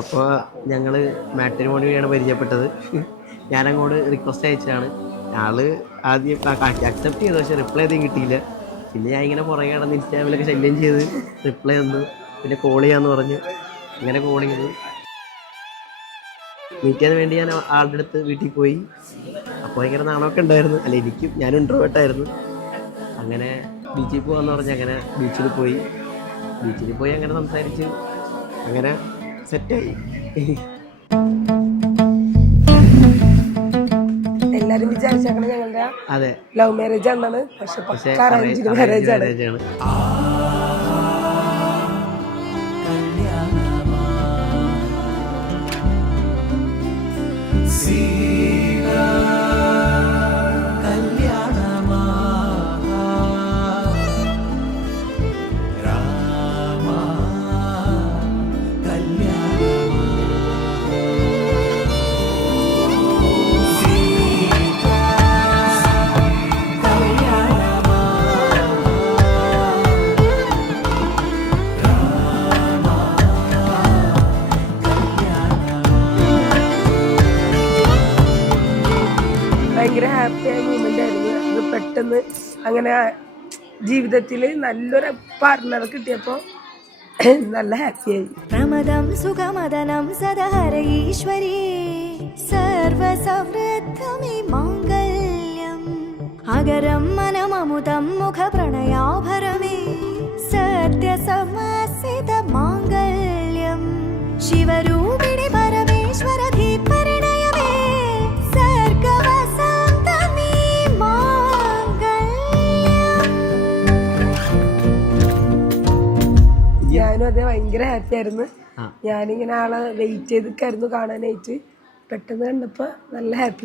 അപ്പോൾ ഞങ്ങൾ മാട്രിമോണി വഴിയാണ് പരിചയപ്പെട്ടത്. ഞാനങ്ങോട്ട് റിക്വസ്റ്റ് അയച്ചതാണ്. ആള് ആദ്യം അക്സെപ്റ്റ് ചെയ്തു, പക്ഷേ റിപ്ലൈ അധികം കിട്ടിയില്ല. പിന്നെ ഞാൻ ഇങ്ങനെ പുറകെ കിടന്ന് ഇൻസ്റ്റാഗ്രാമിലൊക്കെ ശല്യം ചെയ്ത് റിപ്ലൈ തന്നു. പിന്നെ കോൾ ചെയ്യാമെന്ന് പറഞ്ഞു. അങ്ങനെ കോൾ ചെയ്തു. മീറ്റ് ചെയ്യാൻ വേണ്ടി ഞാൻ ആളുടെ അടുത്ത് വീട്ടിൽ പോയി. അപ്പോൾ ഭയങ്കര നാണമൊക്കെ ഉണ്ടായിരുന്നു. അല്ല, ഞാനും ഇൻട്രോവേർട്ടായിരുന്നു. അങ്ങനെ ബീച്ചിൽ പോകാമെന്ന് പറഞ്ഞ് അങ്ങനെ ബീച്ചിൽ പോയി അങ്ങനെ സംസാരിച്ച് അങ്ങനെ സെറ്റായി. എല്ലാരും വിചാരിച്ചേക്കണം ഞങ്ങളുടെ അതെ ലവ് മാരേജ് ആണെന്നാണ്, പക്ഷെ അറേഞ്ച്ഡ് മാരേജ് ആണ്. ഭയങ്കര ഹാപ്പിയായ മൂമെന്റ് ആയിരുന്നു അത്. പെട്ടെന്ന് അങ്ങനെ ജീവിതത്തിൽ നല്ലൊരു പാർട്ണറെ കിട്ടിയപ്പോൾ നല്ല ഹാപ്പിയായി. പ്രമദം സുഖമദനം സദഹര ഈശ്വരീ സർവസവൃദ്ധമേ മംഗല്യം അഗരം മനമമുദം മുഖപ്രണയാഭരമേ സത്യസമസിത മാംഗല്യം ശിവരൂപിണി പരമേശ്വര ധീപരിണയമേ സർഗവസന്തമേ മാംഗല്യം. ഞാനും അതെ ഭയങ്കര ഹാപ്പി ആയിരുന്നു. ഞാനിങ്ങനെ ആളെ വെയിറ്റ് ചെയ്തിട്ടായിരുന്നു കാണാനായിട്ട്. പെട്ടെന്ന് കണ്ടപ്പോൾ നല്ല ഹാപ്പി ആയി.